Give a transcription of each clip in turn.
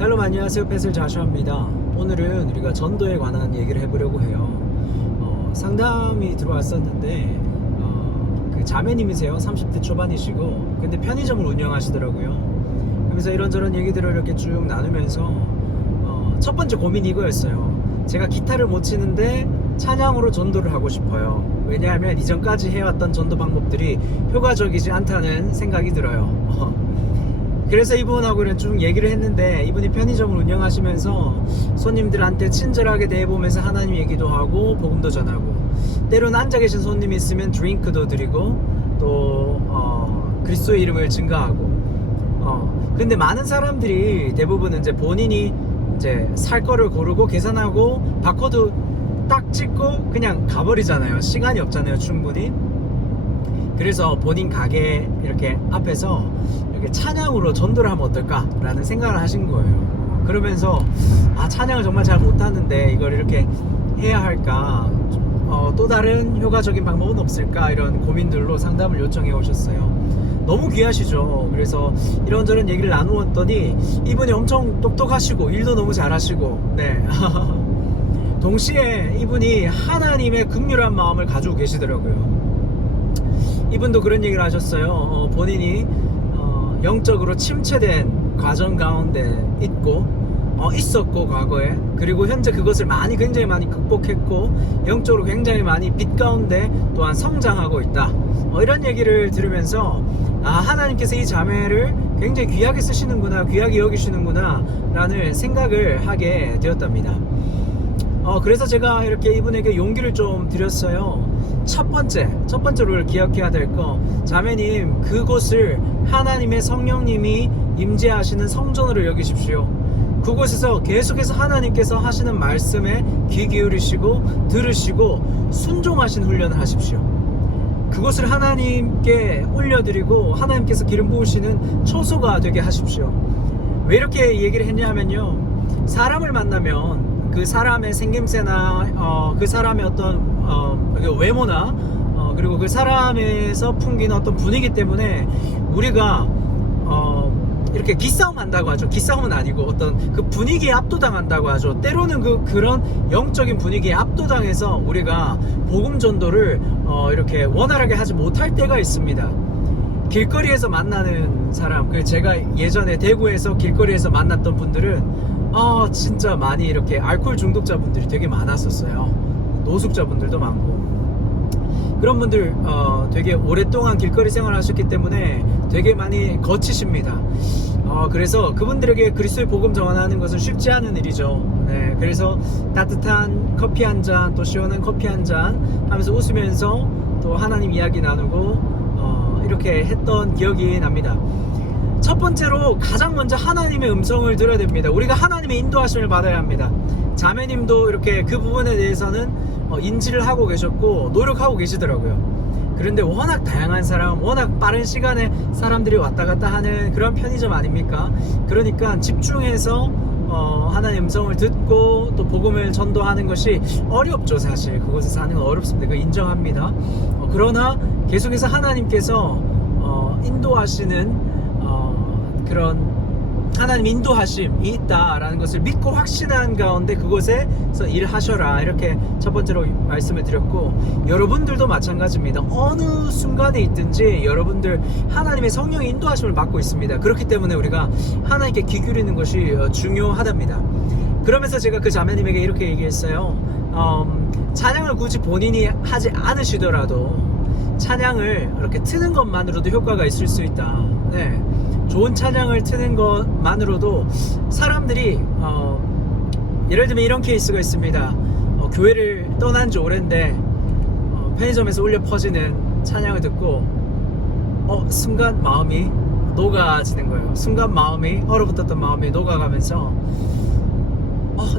샬롬, 안녕하세요. 뱃을 자수합니다. 오늘은 우리가 전도에 관한 얘기를 해보려고 해요. 상담이 들어왔었는데 그 자매님이세요. 30대 초반이시고 근데 편의점을 운영하시더라고요. 그래서 이런저런 얘기들을 이렇게 쭉 나누면서 첫 번째 고민이 이거였어요. 제가 기타를 못 치는데 찬양으로 전도를 하고 싶어요. 왜냐하면 이전까지 해왔던 전도 방법들이 효과적이지 않다는 생각이 들어요. 그래서 이분하고는 쭉 얘기를 했는데, 이분이 편의점을 운영하시면서 손님들한테 친절하게 대해보면서 하나님 얘기도 하고 복음도 전하고, 때로는 앉아 계신 손님이 있으면 드링크도 드리고 또 그리스도의 이름을 증거하고. 근데 많은 사람들이 대부분은 이제 본인이 이제 살 거를 고르고 계산하고 바코드 딱 찍고 그냥 가버리잖아요. 시간이 없잖아요, 충분히. 그래서 본인 가게 이렇게 앞에서 이렇게 찬양으로 전도를 하면 어떨까라는 생각을 하신 거예요. 그러면서 찬양을 정말 잘 못하는데 이걸 이렇게 해야 할까, 또 다른 효과적인 방법은 없을까, 이런 고민들로 상담을 요청해 오셨어요. 너무 귀하시죠. 그래서 이런저런 얘기를 나누었더니 이분이 엄청 똑똑하시고 일도 너무 잘하시고, 네. 동시에 이분이 하나님의 긍휼한 마음을 가지고 계시더라고요. 이분도 그런 얘기를 하셨어요. 본인이 영적으로 침체된 과정 가운데 있었고 과거에, 그리고 현재 그것을 굉장히 많이 극복했고 영적으로 굉장히 많이 빛 가운데 또한 성장하고 있다. 이런 얘기를 들으면서 하나님께서 이 자매를 굉장히 귀하게 쓰시는구나, 귀하게 여기시는구나 라는 생각을 하게 되었답니다. 그래서 제가 이렇게 이분에게 용기를 좀 드렸어요. 첫 번째로 기억해야 될 거, 자매님, 그곳을 하나님의 성령님이 임재하시는 성전으로 여기십시오. 그곳에서 계속해서 하나님께서 하시는 말씀에 귀 기울이시고 들으시고 순종하신 훈련을 하십시오. 그곳을 하나님께 올려드리고 하나님께서 기름 부으시는 초소가 되게 하십시오. 왜 이렇게 얘기를 했냐면요, 사람을 만나면 그 사람의 생김새나 그 사람의 어떤 외모나 그리고 그 사람에서 풍기는 어떤 분위기 때문에 우리가 이렇게 기싸움 한다고 하죠. 기싸움은 아니고 어떤 그 분위기에 압도당한다고 하죠. 때로는 그런 영적인 분위기에 압도당해서 우리가 복음 전도를 이렇게 원활하게 하지 못할 때가 있습니다. 길거리에서 만나는 사람, 제가 예전에 대구에서 길거리에서 만났던 분들은 진짜 많이 이렇게 알코올 중독자분들이 되게 많았었어요. 노숙자분들도 많고. 그런 분들 되게 오랫동안 길거리 생활을 하셨기 때문에 되게 많이 거치십니다. 그래서 그분들에게 그리스도의 복음 전하는 것은 쉽지 않은 일이죠. 네, 그래서 따뜻한 커피 한 잔, 또 시원한 커피 한 잔 하면서 웃으면서 또 하나님 이야기 나누고 이렇게 했던 기억이 납니다. 첫 번째로 가장 먼저 하나님의 음성을 들어야 됩니다. 우리가 하나님의 인도하심을 받아야 합니다. 자매님도 이렇게 그 부분에 대해서는 인지를 하고 계셨고 노력하고 계시더라고요. 그런데 워낙 다양한 사람, 워낙 빠른 시간에 사람들이 왔다 갔다 하는 그런 편의점 아닙니까? 그러니까 집중해서 하나님의 음성을 듣고 또 복음을 전도하는 것이 어렵죠. 사실 그곳에서 하는 건 어렵습니다. 그거 인정합니다. 그러나 계속해서 하나님께서 인도하시는 그런 하나님 인도하심이 있다라는 것을 믿고 확신한 가운데 그곳에서 일하셔라, 이렇게 첫 번째로 말씀을 드렸고, 여러분들도 마찬가지입니다. 어느 순간에 있든지 여러분들 하나님의 성령의 인도하심을 받고 있습니다. 그렇기 때문에 우리가 하나님께 귀 기울이는 것이 중요하답니다. 그러면서 제가 그 자매님에게 이렇게 얘기했어요. 찬양을 굳이 본인이 하지 않으시더라도 찬양을 이렇게 트는 것만으로도 효과가 있을 수 있다. 네. 좋은 찬양을 트는 것만으로도 사람들이 예를 들면 이런 케이스가 있습니다. 교회를 떠난 지 오랜데 편의점에서 울려 퍼지는 찬양을 듣고 순간 마음이 녹아지는 거예요. 순간 마음이, 얼어붙었던 마음이 녹아가면서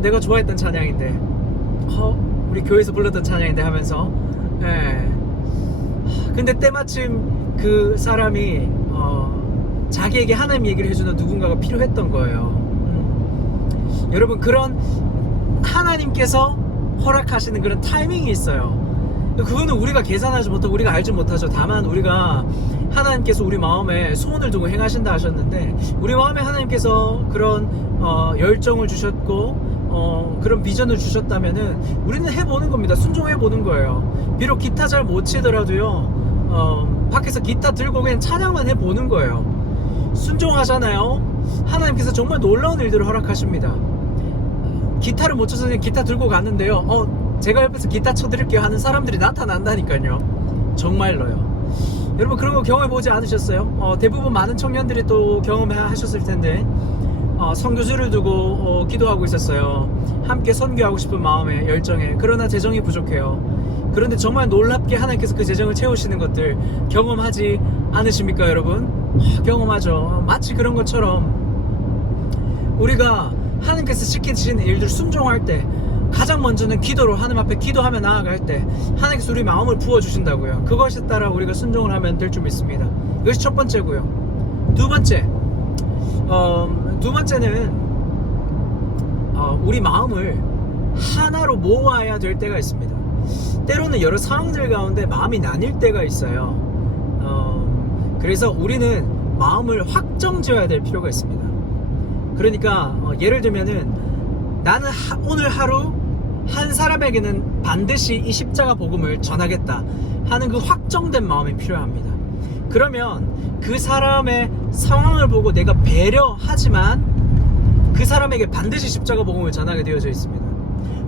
내가 좋아했던 찬양인데 우리 교회에서 불렀던 찬양인데 하면서, 근데 때마침 그 사람이 자기에게 하나님 얘기를 해주는 누군가가 필요했던 거예요. 여러분, 그런 하나님께서 허락하시는 그런 타이밍이 있어요. 그거는 우리가 계산하지 못하고 우리가 알지 못하죠. 다만 우리가 하나님께서 우리 마음에 소원을 두고 행하신다 하셨는데, 우리 마음에 하나님께서 그런 열정을 주셨고 그런 비전을 주셨다면은 우리는 해보는 겁니다. 순종해보는 거예요. 비록 기타 잘 못 치더라도요, 밖에서 기타 들고 그냥 찬양만 해보는 거예요. 순종하잖아요. 하나님께서 정말 놀라운 일들을 허락하십니다. 기타를 못 쳐서 그냥 기타 들고 갔는데요, 제가 옆에서 기타 쳐드릴게요 하는 사람들이 나타난다니까요. 정말로요. 여러분, 그런 거 경험해보지 않으셨어요? 대부분 많은 청년들이 또 경험하셨을 텐데, 선교수를 두고 기도하고 있었어요. 함께 선교하고 싶은 마음에, 열정에. 그러나 재정이 부족해요. 그런데 정말 놀랍게 하나님께서 그 재정을 채우시는 것들 경험하지 않으십니까, 여러분? 경험하죠. 마치 그런 것처럼 우리가 하나님께서 시키신 일들 순종할 때, 가장 먼저는 기도로 하나님 앞에 기도하며 나아갈 때 하나님께서 우리 마음을 부어주신다고요. 그것에 따라 우리가 순종을 하면 될 줄 믿습니다. 이것이 첫 번째고요. 두 번째는 우리 마음을 하나로 모아야 될 때가 있습니다. 때로는 여러 상황들 가운데 마음이 나뉠 때가 있어요. 그래서 우리는 마음을 확정지어야 될 필요가 있습니다. 그러니까 예를 들면은 나는 오늘 하루 한 사람에게는 반드시 이 십자가 복음을 전하겠다 하는 그 확정된 마음이 필요합니다. 그러면 그 사람의 상황을 보고 내가 배려하지만 그 사람에게 반드시 십자가 복음을 전하게 되어져 있습니다.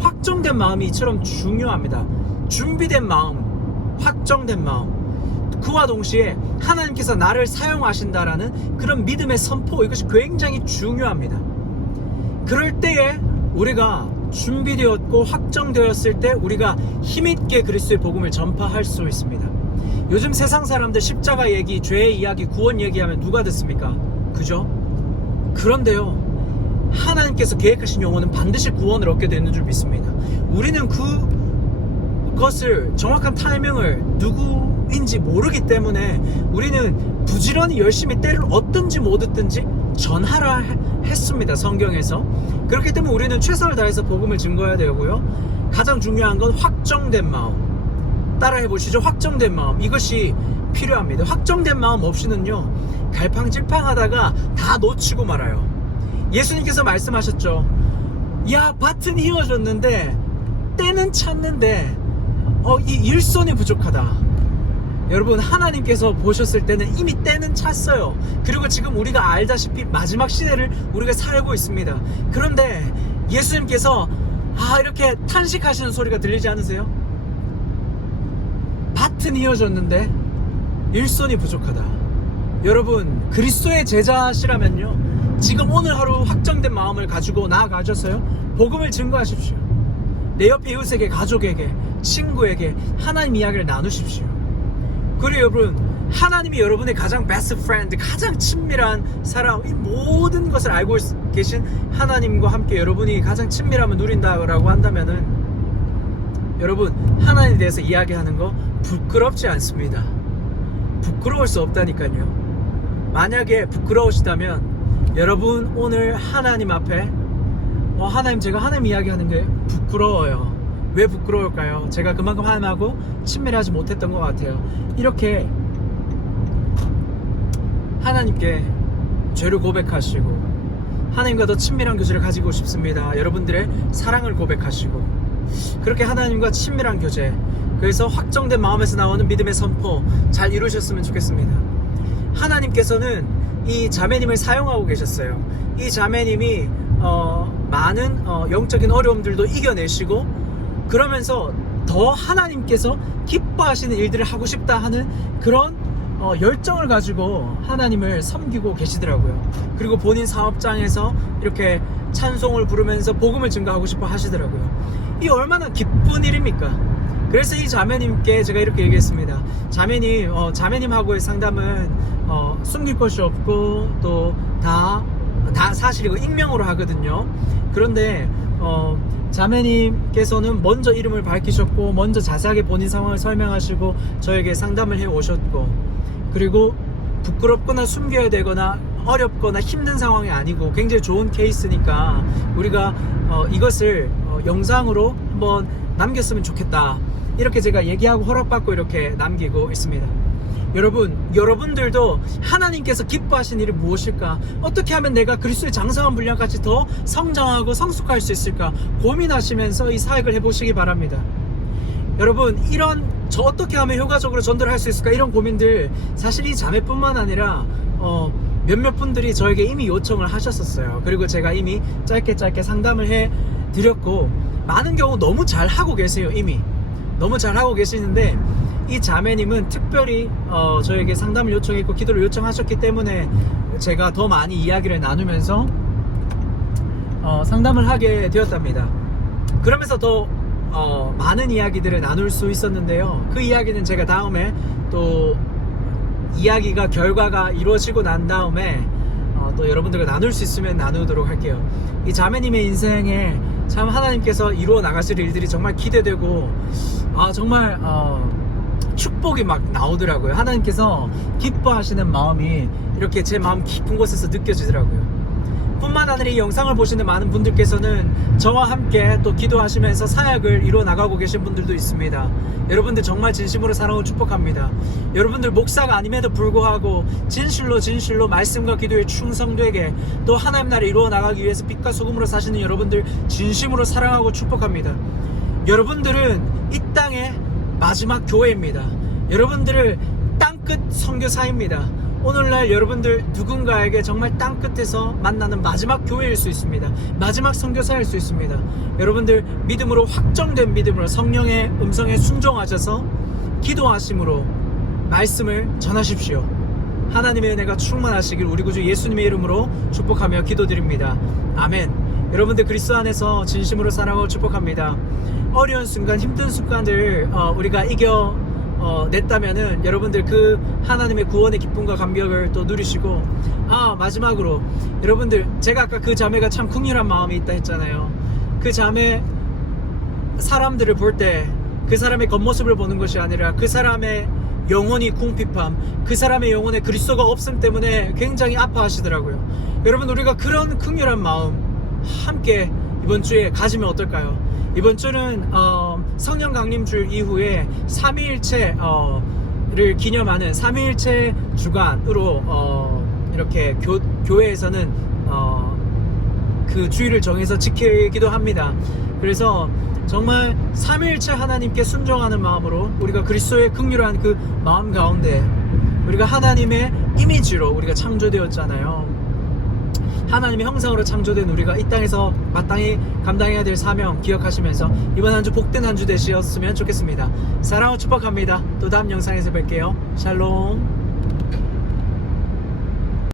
확정된 마음이 이처럼 중요합니다. 준비된 마음, 확정된 마음, 그와 동시에 하나님께서 나를 사용하신다라는 그런 믿음의 선포, 이것이 굉장히 중요합니다. 그럴 때에 우리가 준비되었고 확정되었을 때 우리가 힘있게 그리스도의 복음을 전파할 수 있습니다. 요즘 세상 사람들 십자가 얘기, 죄의 이야기, 구원 얘기하면 누가 듣습니까? 그죠? 그런데요, 하나님께서 계획하신 영혼은 반드시 구원을 얻게 되는 줄 믿습니다. 우리는 그것을 정확한 타이밍을 누구인지 모르기 때문에 우리는 부지런히 열심히 때를 얻든지 못 얻든지 전하라 했습니다. 성경에서. 그렇기 때문에 우리는 최선을 다해서 복음을 증거해야 되고요, 가장 중요한 건 확정된 마음. 따라해 보시죠. 확정된 마음, 이것이 필요합니다. 확정된 마음 없이는요, 갈팡질팡하다가 다 놓치고 말아요. 예수님께서 말씀하셨죠. 야, 밭은 이어졌는데 때는 찼는데 이 일손이 부족하다. 여러분, 하나님께서 보셨을 때는 이미 때는 찼어요. 그리고 지금 우리가 알다시피 마지막 시대를 우리가 살고 있습니다. 그런데 예수님께서 이렇게 탄식하시는 소리가 들리지 않으세요? 밭은 이어졌는데 일손이 부족하다. 여러분, 그리스도의 제자시라면요, 지금 오늘 하루 확정된 마음을 가지고 나아가셔서요, 복음을 증거하십시오. 내 옆에 이웃에게, 가족에게, 친구에게 하나님 이야기를 나누십시오. 그리고 여러분, 하나님이 여러분의 가장 베스트 프렌드, 가장 친밀한 사람, 이 모든 것을 알고 계신 하나님과 함께 여러분이 가장 친밀함을 누린다고 한다면은, 여러분, 하나님에 대해서 이야기하는 거 부끄럽지 않습니다. 부끄러울 수 없다니까요. 만약에 부끄러우시다면 여러분, 오늘 하나님 앞에 하나님, 제가 하나님 이야기하는 게 부끄러워요. 왜 부끄러울까요? 제가 그만큼 하나님하고 친밀하지 못했던 것 같아요. 이렇게 하나님께 죄를 고백하시고 하나님과 더 친밀한 교제를 가지고 싶습니다. 여러분들의 사랑을 고백하시고 그렇게 하나님과 친밀한 교제, 그래서 확정된 마음에서 나오는 믿음의 선포 잘 이루셨으면 좋겠습니다. 하나님께서는 이 자매님을 사용하고 계셨어요. 이 자매님이 많은 영적인 어려움들도 이겨내시고, 그러면서 더 하나님께서 기뻐하시는 일들을 하고 싶다 하는 그런 열정을 가지고 하나님을 섬기고 계시더라고요. 그리고 본인 사업장에서 이렇게 찬송을 부르면서 복음을 증거하고 싶어 하시더라고요. 이 얼마나 기쁜 일입니까? 그래서 이 자매님께 제가 이렇게 얘기했습니다. 자매님, 자매님하고의 상담은 숨길 것이 없고 또 다 사실이고 익명으로 하거든요. 그런데 자매님께서는 먼저 이름을 밝히셨고, 먼저 자세하게 본인 상황을 설명하시고 저에게 상담을 해 오셨고, 그리고 부끄럽거나 숨겨야 되거나 어렵거나 힘든 상황이 아니고 굉장히 좋은 케이스니까 우리가 이것을 영상으로 한번 남겼으면 좋겠다. 이렇게 제가 얘기하고 허락받고 이렇게 남기고 있습니다. 여러분들도 하나님께서 기뻐하신 일이 무엇일까? 어떻게 하면 내가 그리스도의 장성한 분량까지 더 성장하고 성숙할 수 있을까? 고민하시면서 이 사역을 해보시기 바랍니다. 여러분, 저 어떻게 하면 효과적으로 전도를 할 수 있을까? 이런 고민들 사실 이 자매뿐만 아니라 몇몇 분들이 저에게 이미 요청을 하셨었어요. 그리고 제가 이미 짧게 상담을 해 드렸고, 많은 경우 너무 잘하고 계세요. 이미 너무 잘하고 계시는데, 이 자매님은 특별히 저에게 상담을 요청했고 기도를 요청하셨기 때문에 제가 더 많이 이야기를 나누면서 상담을 하게 되었답니다. 그러면서 더 많은 이야기들을 나눌 수 있었는데요. 그 이야기는 제가 다음에 또 이야기가 결과가 이루어지고 난 다음에 또 여러분들과 나눌 수 있으면 나누도록 할게요. 이 자매님의 인생에 참 하나님께서 이루어 나가실 일들이 정말 기대되고 정말 축복이 막 나오더라고요. 하나님께서 기뻐하시는 마음이 이렇게 제 마음 깊은 곳에서 느껴지더라고요. 뿐만 아니라 이 영상을 보시는 많은 분들께서는 저와 함께 또 기도하시면서 사역을 이루어 나가고 계신 분들도 있습니다. 여러분들 정말 진심으로 사랑을 축복합니다. 여러분들 목사가 아님에도 불구하고 진실로 말씀과 기도에 충성되게 또 하나님 나라를 이루어 나가기 위해서 빛과 소금으로 사시는 여러분들 진심으로 사랑하고 축복합니다. 여러분들은 이 땅의 마지막 교회입니다. 여러분들을 땅끝 선교사입니다. 오늘날 여러분들 누군가에게 정말 땅끝에서 만나는 마지막 교회일 수 있습니다. 마지막 선교사일 수 있습니다. 여러분들 믿음으로 확정된 믿음으로 성령의 음성에 순종하셔서 기도하심으로 말씀을 전하십시오. 하나님의 은혜가 충만하시길 우리 구주 예수님의 이름으로 축복하며 기도드립니다. 아멘. 여러분들 그리스도 안에서 진심으로 사랑하고 축복합니다. 어려운 순간, 힘든 순간들 우리가 냈다면은 여러분들 그 하나님의 구원의 기쁨과 감격을 또 누리시고, 마지막으로 여러분들, 제가 아까 그 자매가 참 긍휼한 마음이 있다 했잖아요. 그 자매 사람들을 볼 때 그 사람의 겉모습을 보는 것이 아니라 그 사람의 영혼이 궁핍함, 그 사람의 영혼에 그리스도가 없음 때문에 굉장히 아파하시더라고요. 여러분, 우리가 그런 긍휼한 마음 함께 이번 주에 가지면 어떨까요? 이번 주는 성령 강림주 이후에 삼위일체를 기념하는 삼위일체 주간으로 이렇게 교회에서는 그 주일을 정해서 지키기도 합니다. 그래서 정말 삼위일체 하나님께 순종하는 마음으로 우리가 그리스도의 긍휼한 그 마음 가운데 우리가 하나님의 이미지로 우리가 창조되었잖아요. 하나님의 형상으로 창조된 우리가 이 땅에서 마땅히 감당해야 될 사명 기억하시면서 이번 한 주 복된 한 주 되셨으면 좋겠습니다. 사랑하고 축복합니다. 또 다음 영상에서 뵐게요. 샬롬.